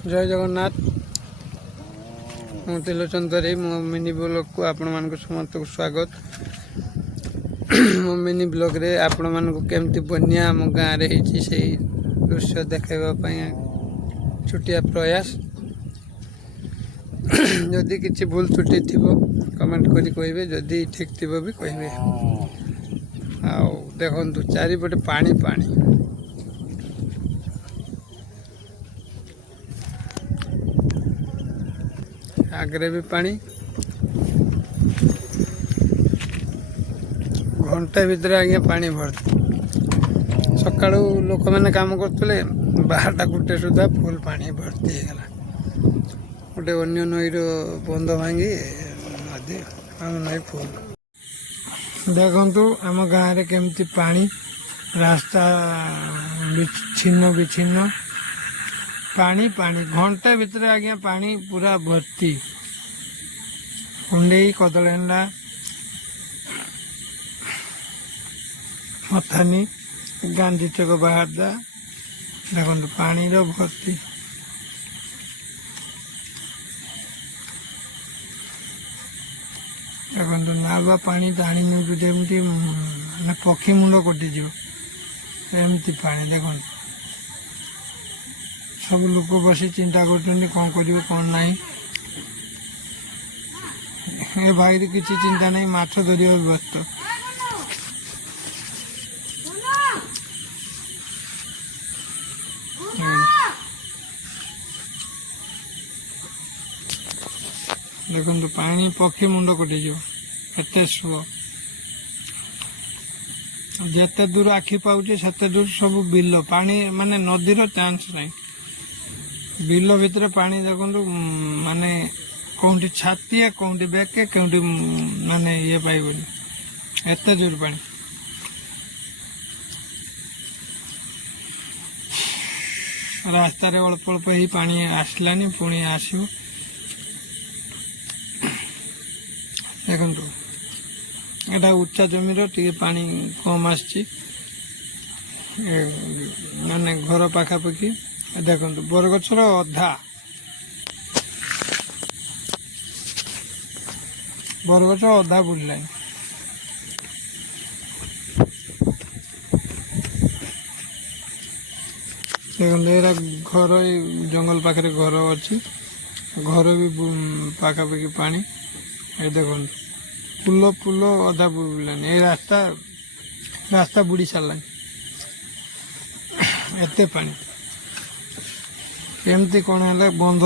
जय जगन्नाथ त्रिलोचन तरी मो मिनी ब्लॉग को आपण मान समस्त को स्वागत। मो मिनी ब्लॉग रे आपण मान केमती बन्या आम गाँव रे से दृश्य देखाइबा छुटिया प्रयास। जदि किसी भूल त्रुटि थी कमेंट करी कहे, जदि ठीक थी भी कहे। आउ देखु चारिपटे पानी पानी आगरे भी पानी घंटा भितर आज्ञा पानी भर्ती। सका लोक मैंने काम करते 12टा 1 सुधा फुल पानी भर्ती होगा। गोटे अन्य नईर बंध भांगी नदी आम नई फुल। देखु आम गाँव में केमती पानी रास्ता छिन्न विच्छिन्न पानी पानी घंटा भितर आज्ञा पानी पूरा भर्ती। कुंडे कदलेंडा मथानी गांधी चक बाहरदा देखो पानी भर्ती। देखो नालुआ पानी टाणी नेमती पक्षी मुंड कटिज एमती पानी। देखो सब लोग बस चिंता कर कौन कौन ना। ए भाई किसी चिंता नहीं, माछ धरिया व्यस्त। देखो पानी पक्षी मुंड कटिज एत सुअ। जिते दूर आखि पाचे से दूर सब बिल पानी माने नदीर चांस नहीं। बिल भितर पानी देखु माने कौटी छाती कौटी बेके कौटी माने ये पाइबनी एत जोर पानी। रास्ता रे अल्प अल्प ही पानी आसलानी पुणी आसो। देखु एटा उच्चा जमीर टे पानी कम आसी माने घर पाखापाखि। देखो बरगछर अधा बरगछ अधा बुड़ला। देखो घर जंगल पाखे घर अच्छी घर भी पाखापाखि पानी। ये देखो पुल पुल अधा बुड़लानी। ये रास्ता रास्ता बुड़ी सारा एते पानी केमती कौन है बंध।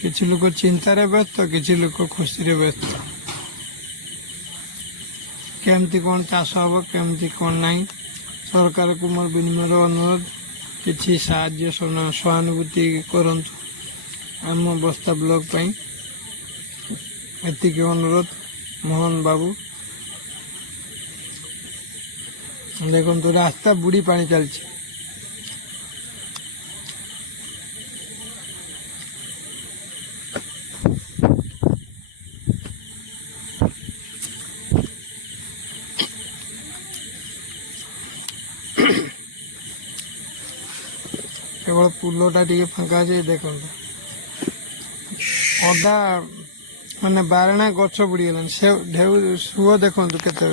किसी लोग चिंतार व्यस्त किसी लोग खुशी व्यस्त। केमती कौन चाष हम केमती कौन ना सरकार को मोर विनिमय अनुरोध किसी साहाय्य सहानुभूति करंतु आम बस्ता ब्लॉक एतिक अनुरोध। मोहन बाबू देखो तो रास्ता बुड़ी पानी चलती। केवल पुलटा टे फांका अच्छे। देखो अदा माने बारणा गछ बुड़ीगलानी से ढेउ सुअ देखु केते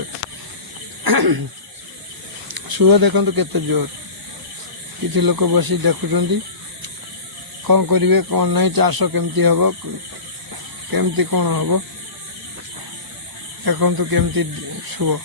सुअ देखु केते जोर। किसी लोग बस देखुं कौन करेंगे कौन ना चाष केमती हम केमती कौन हम देखु केमती सुअ।